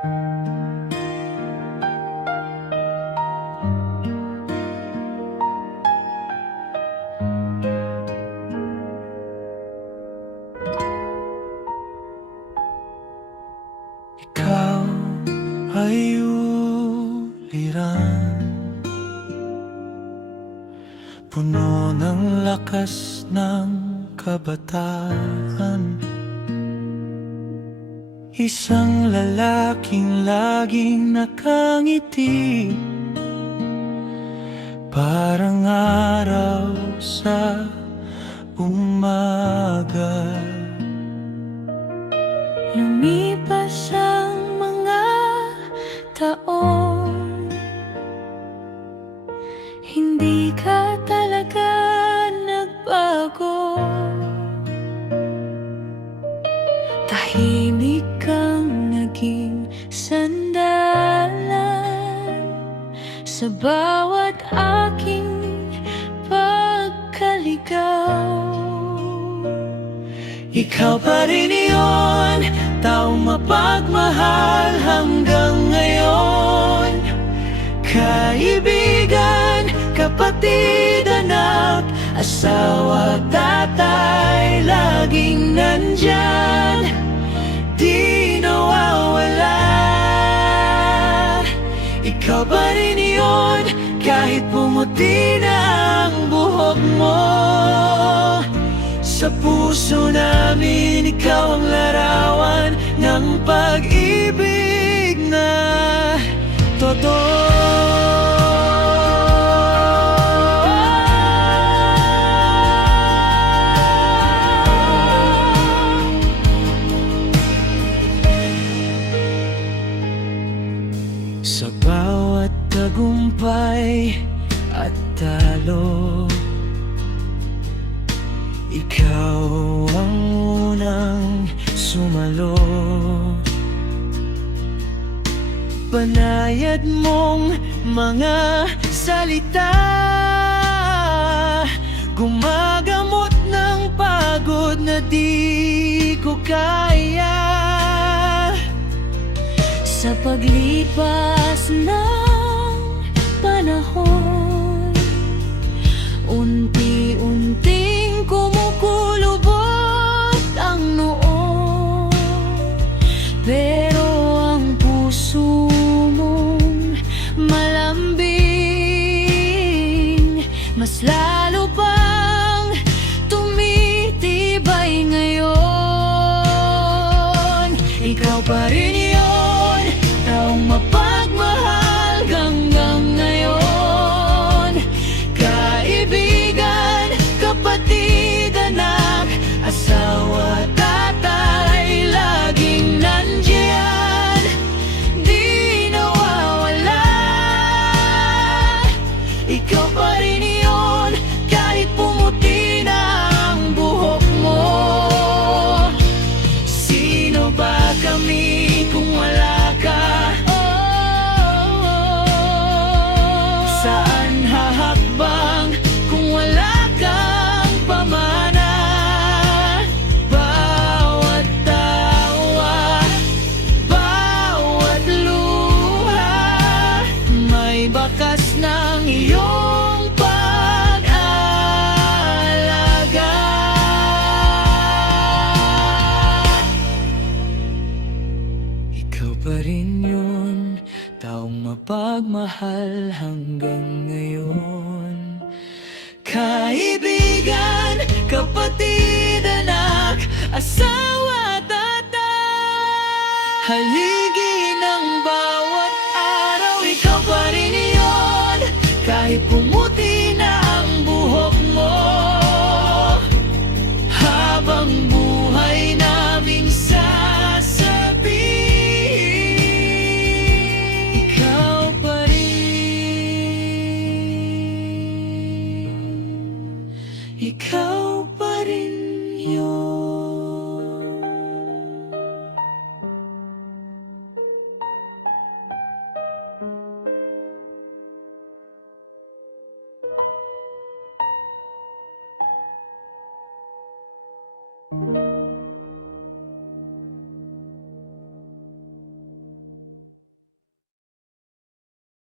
Ikaw ay uliran, puno ng lakas ng kabataan. Isang lalaking laging nakangiti, parang araw sa umaga. Lumipas ang mga taon, hindi ka talaga nagbago. Tahimik kang naging sandalan sa bawat aking pagkaligaw. Ikaw pa rin iyon, taong mapagmahal hanggang ngayon. Kaibigan, kapatid, anak, asawa, tatay, laging nandyan, di nawawala. Ikaw pa rin iyon, kahit pumuti na ang buhok mo. Sa puso namin, ikaw ang larawan ng pag-ibig na totoo. Sa bawat tagumpay at talo, ikaw ang unang sumalo. Banayad mong mga salita, gumagamot ng pagod na di ko kaya. Sa paglipas ng panahon, unti-unting kumukulubot ang noo, pero ang puso mong malambing, mas lalo pang tumitibay ngayon. Ikaw pa rin yun, taong mapagmahal hanggang ngayon. Kaibigan, kapatid, anak, asawa, tatay, laging nandiyan, di nawawala. Ikaw pa rin yun, kahit pumuti na ang buhok mo. Sino ba kami kung wala ka? Saan hahakbang kung wala kang pamana? Bawat tawa, bawat luha, may bakas ng iyong pag-aalaga. Ikaw pa rin yun, taong mapagmahal hanggang ngayon. Kaibigan, kapatid, anak, asawa, tatay, halika